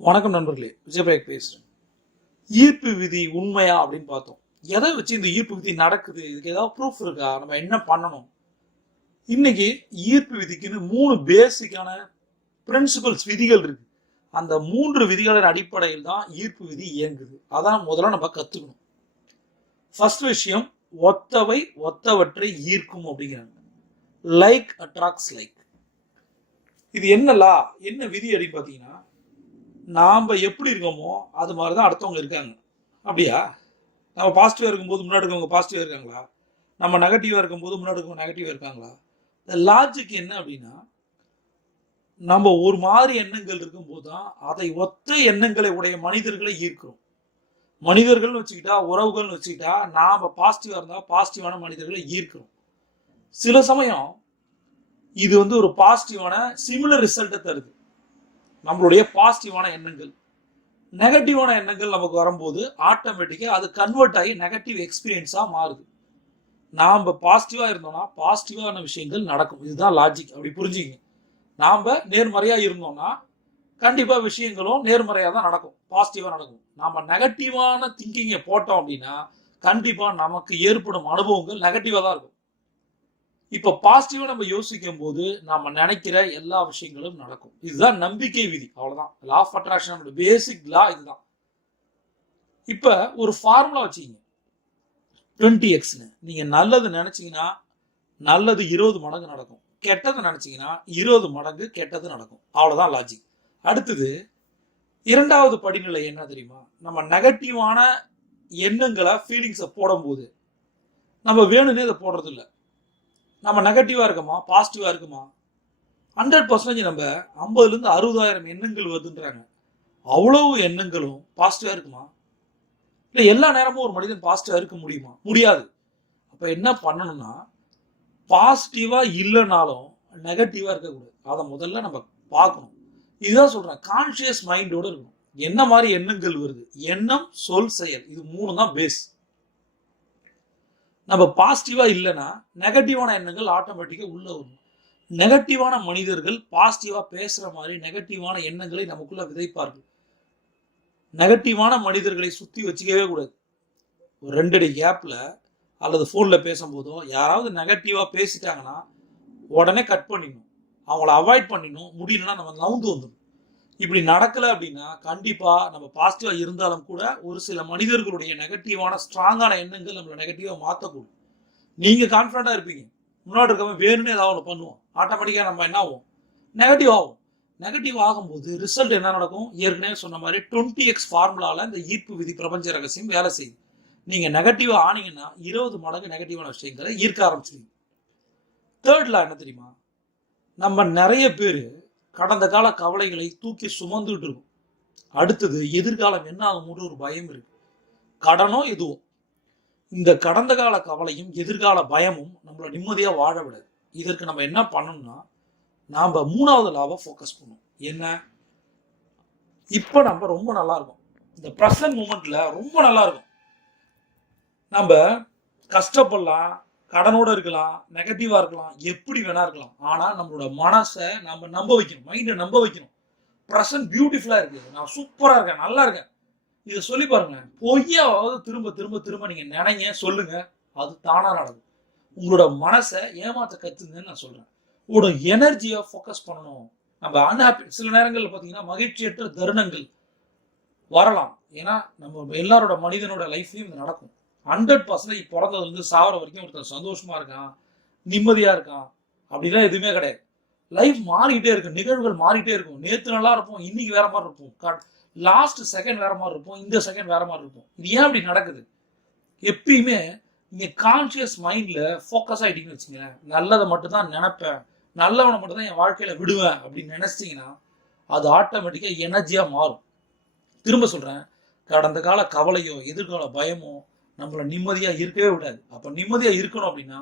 வணக்கம் நண்பர்களே, விஜயபாய் பேசுறேன். ஈர்ப்பு விதி உண்மையா அப்படின்னு பார்த்தோம். எதை வச்சு இந்த ஈர்ப்பு விதி நடக்குது, இதுக்கு ஏதாவது ப்ரூஃப் இருக்கா, நம்ம என்ன பண்ணணும்? இன்னைக்கு ஈர்ப்பு விதிக்குன்னு 3 பேசிக்கான பிரின்சிபல்ஸ் விதிகள் இருக்கு. அந்த 3 விதிகளின் அடிப்படையில் தான் ஈர்ப்பு விதி இயங்குது. அதான் முதல்ல நம்ம கத்துக்கணும். ஃபர்ஸ்ட் விஷயம், ஒத்தவை ஒத்தவற்றை ஈர்க்கும் அப்படிங்கிறாங்க. Like attracts like. இது என்ன விதி அப்படின்னு பார்த்தீங்கன்னா, நாம் எப்படி இருக்கோமோ அது மாதிரி தான் அடுத்தவங்க இருக்காங்க. அப்படியா? நம்ம பாசிட்டிவாக இருக்கும்போது முன்னாடி இருக்கவங்க பாசிட்டிவாக இருக்காங்களா? நம்ம நெகட்டிவாக இருக்கும்போது முன்னாடி இருக்கவங்க நெகட்டிவாக இருக்காங்களா? இந்த லாஜிக் என்ன அப்படின்னா, நம்ம ஒரு மாதிரி எண்ணங்கள் இருக்கும்போது தான் அதை ஒத்த எண்ணங்களை உடைய மனிதர்களை ஈர்க்கிறோம். மனிதர்கள்னு வச்சுக்கிட்டா, உறவுகள்னு வச்சுக்கிட்டா, நாம் பாசிட்டிவாக இருந்தால் பாசிட்டிவான மனிதர்களை ஈர்க்கிறோம். சில சமயம் இது ஒரு பாசிட்டிவான சிமிலர் ரிசல்ட்டை தருது. நம்மளுடைய பாசிட்டிவான எண்ணங்கள், நெகட்டிவான எண்ணங்கள் நமக்கு வரும்போது ஆட்டோமேட்டிக்கா அது கன்வெர்ட் ஆகி நெகட்டிவ் எக்ஸ்பீரியன்ஸா மாறுது. நாம பாசிட்டிவா இருந்தோம்னா பாசிட்டிவான விஷயங்கள் நடக்கும். இதுதான் லாஜிக். அப்படி புரிஞ்சுக்கங்க. நாம நேர்மறையா இருந்தோம்னா கண்டிப்பா விஷயங்களும் நேர்மறையா தான் நடக்கும், பாசிட்டிவா நடக்கும். நாம நெகட்டிவான திங்கிங்கை போட்டோம் அப்படின்னா கண்டிப்பா நமக்கு ஏற்படும் அனுபவங்கள் நெகட்டிவா தான் இருக்கும். இப்ப பாசிட்டிவா நம்ம யோசிக்கும் போது நாம நினைக்கிற எல்லா விஷயங்களும் நடக்கும். இதுதான் நம்பிக்கை விதி. அவ்வளவுதான். லா ஆஃப் அட்ராக்ஷன் பேசிக் லா இதுதான். இப்ப ஒரு ஃபார்முலா வச்சுக்கீங்க, 20x. நீங்க நல்லது நினைச்சீங்கன்னா நல்லது 20 மடங்கு நடக்கும், கெட்டது நினைச்சீங்கன்னா 20 மடங்கு கெட்டது நடக்கும். அவ்வளவுதான் லாஜிக். அடுத்தது இரண்டாவது படிநிலை என்ன தெரியுமா? நம்ம நெகட்டிவான எண்ணங்களை ஃபீலிங்ஸை போடும்போது நம்ம வேணும்னே இதை போடுறது இல்லை. நம்ம நெகட்டிவா இருக்குமா பாசிட்டிவா இருக்குமா? 100% நம்ம 50,000 60,000 எண்ணங்கள் வருதுன்றாங்க. அவ்வளவு எண்ணங்களும் பாசிட்டிவா இருக்குமா? இல்லை எல்லா நேரமும் ஒரு மனிதன் பாசிட்டிவா இருக்க முடியுமா? முடியாது. அப்ப என்ன பண்ணணும்னா, பாசிட்டிவா இல்லைனாலும் நெகட்டிவா இருக்கக்கூடாது. அதை முதல்ல நம்ம பார்க்கணும். இதுதான் சொல்றேன், கான்சியஸ் மைண்டோட இருக்கணும். என்ன மாதிரி எண்ணங்கள் வருது? எண்ணம், சொல், செயல். இது 3 தான் பேஸ். நம்ம பாசிட்டிவா இல்லைன்னா நெகட்டிவான எண்ணங்கள் ஆட்டோமேட்டிக்கா உள்ள வரும். நெகட்டிவான மனிதர்கள் பாசிட்டிவா பேசுற மாதிரி நெகட்டிவான எண்ணங்களை நமக்குள்ள விதைப்பார்கள். நெகட்டிவான மனிதர்களை சுத்தி வச்சுக்கவே கூடாது. ஒரு 2 அடி கேப்ல அல்லது போன்ல பேசும்போதோ யாராவது நெகட்டிவா பேசிட்டாங்கன்னா உடனே கட் பண்ணிடணும், அவங்கள அவாய்ட் பண்ணிடணும். முடியலன்னா நம்ம நவுந்து வந்துடும். இப்படி நடக்கல அப்படின்னா கண்டிப்பா நம்ம பாசிட்டிவா இருந்தாலும் கூட ஒரு சில மனிதர்களுடைய நெகட்டிவான ஸ்ட்ராங்கான எண்ணங்கள் நம்மளை நெகட்டிவா மாற்றக்கூடும். நீங்க கான்ஃபிடண்டா இருப்பீங்க, முன்னாடி இருக்கவன் வேணும்னு ஏதாவது ஒன்று பண்ணுவோம், ஆட்டோமேட்டிக்கா நம்ம என்ன ஆகும்? நெகட்டிவ் ஆகும். நெகட்டிவ் ஆகும்போது ரிசல்ட் என்ன நடக்கும்? ஏற்கனவே சொன்ன மாதிரி 20x ஃபார்முலால இந்த ஈர்ப்பு விதி பிரபஞ்ச ரகசியம் வேலை செய்யுது. நீங்க நெகட்டிவா ஆனீங்கன்னா 20 மடங்கு நெகட்டிவான விஷயங்களை ஈர்க்க ஆரம்பிச்சிருவீங்க. தேர்ட் லா என்ன தெரியுமா? நம்ம நிறைய பேர் கடந்த கால கவலைகளை தூக்கி சுமந்துட்டு இருக்கும். அடுத்தது எதிர்காலம் என்ன ஆகும்னு ஒரு பயம் இருக்கு. கடனோ எதுவோ, இந்த கடந்த கால கவலையும் எதிர்கால பயமும் நம்மளை நிம்மதியா வாழ விடாது. இதற்கு நம்ம என்ன பண்ணணும்னா, நாம 3வது லாவை ஃபோக்கஸ் பண்ணணும். என்ன? இப்ப நம்ம ரொம்ப நல்லா இருக்கும், இந்த பிரசன்ட் மூமெண்ட்ல ரொம்ப நல்லா இருக்கும். நம்ம கஷ்டப்படலாம், கடனோட இருக்கலாம், நெகட்டிவா இருக்கலாம், எப்படி வேணா இருக்கலாம். ஆனா நம்மளோட மனசை நம்ம நம்ப வைக்கணும், மைண்டை நம்ப வைக்கணும். பிரசன்ட் பியூட்டிஃபுல்லா இருக்கு, நான் சூப்பரா இருக்கேன், நல்லா இருக்கேன். இதை சொல்லி பாருங்க. பொய்யாவது திரும்ப திரும்ப திரும்ப நீங்க நினைங்க, சொல்லுங்க, அது தானா நடக்கும். உங்களோட மனசை ஏமாத்த கத்துங்கன்னு நான் சொல்றேன். உங்களோட எனர்ஜியை ஃபோக்கஸ் பண்ணணும். நம்ம அன்ஹாப்பி சில நேரங்கள்ல பாத்தீங்கன்னா மகிழ்ச்சியற்ற தருணங்கள் வரலாம். ஏன்னா நம்ம எல்லாரோட மனிதனோட லைஃப்லயும் இது நடக்கும். 100% பிறந்ததுலேருந்து சாவர வரைக்கும் ஒருத்தர் சந்தோஷமா இருக்கான், நிம்மதியா இருக்கான் அப்படிலாம் எதுவுமே கிடையாது. லைஃப் மாறிக்கிட்டே இருக்கு, நிகழ்வுகள் மாறிட்டே இருக்கும். நேற்று நல்லா இருப்போம், இன்னைக்கு வேற மாதிரி இருப்போம், லாஸ்ட் செகண்ட் வேற மாதிரி இருப்போம், இந்த செகண்ட் வேற மாதிரி இருப்போம். இது ஏன் அப்படி நடக்குது? எப்பயுமே நீங்க கான்சியஸ் மைண்ட்ல ஃபோக்கஸ் ஆகிட்டீங்கன்னு வச்சுங்க, நல்லதை மட்டும் தான் நினைப்பேன், நல்லவனை மட்டும் தான் என் வாழ்க்கையில விடுவேன் அப்படின்னு நினைச்சிங்கன்னா அது ஆட்டோமேட்டிக்கா எனர்ஜியா மாறும். திரும்ப சொல்றேன், கடந்த கால கவலையோ எதிர்கால பயமோ நம்மள நிம்மதியா இருக்கவே விடாது. அப்ப நிம்மதியா இருக்கணும் அப்படின்னா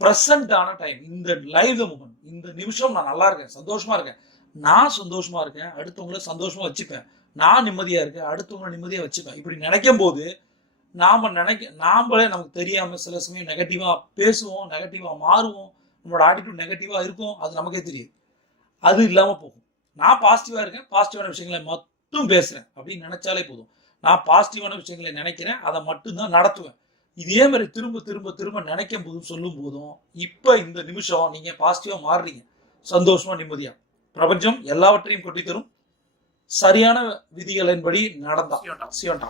பிரசன்டான டைம், இந்த லைவ் மூமெண்ட், இந்த நிமிஷம் நான் நல்லா இருக்கேன், சந்தோஷமா இருக்கேன், நான் சந்தோஷமா இருக்கேன், அடுத்தவங்கள சந்தோஷமா வச்சுப்பேன், நான் நிம்மதியா இருக்கேன், அடுத்தவங்களை நிம்மதியா வச்சுப்பேன். இப்படி நினைக்கும் போது நாமளே நமக்கு தெரியாம சில சமயம் நெகட்டிவா பேசுவோம், நெகட்டிவா மாறுவோம், நம்மளோட ஆட்டிடியூட் நெகட்டிவா இருக்கும், அது நமக்கே தெரியும். அது இல்லாம போகும். நான் பாசிட்டிவா இருக்கேன், பாசிட்டிவான விஷயங்களை மட்டும் பேசுறேன் அப்படின்னு நினைச்சாலே போதும். நான் பாசிட்டிவான விஷயங்களை நினைக்கிறேன், அதை மட்டும்தான் நடத்துவேன். இதே மாதிரி திரும்ப திரும்ப திரும்ப நினைக்கும் போதும் சொல்லும் போதும் இப்ப இந்த நிமிஷம் நீங்க பாசிட்டிவா மாறுறீங்க, சந்தோஷமா நிம்மதியா. பிரபஞ்சம் எல்லாவற்றையும் கொட்டி தரும். சரியான விதிகளின்படி நடந்தா சியோண்டா.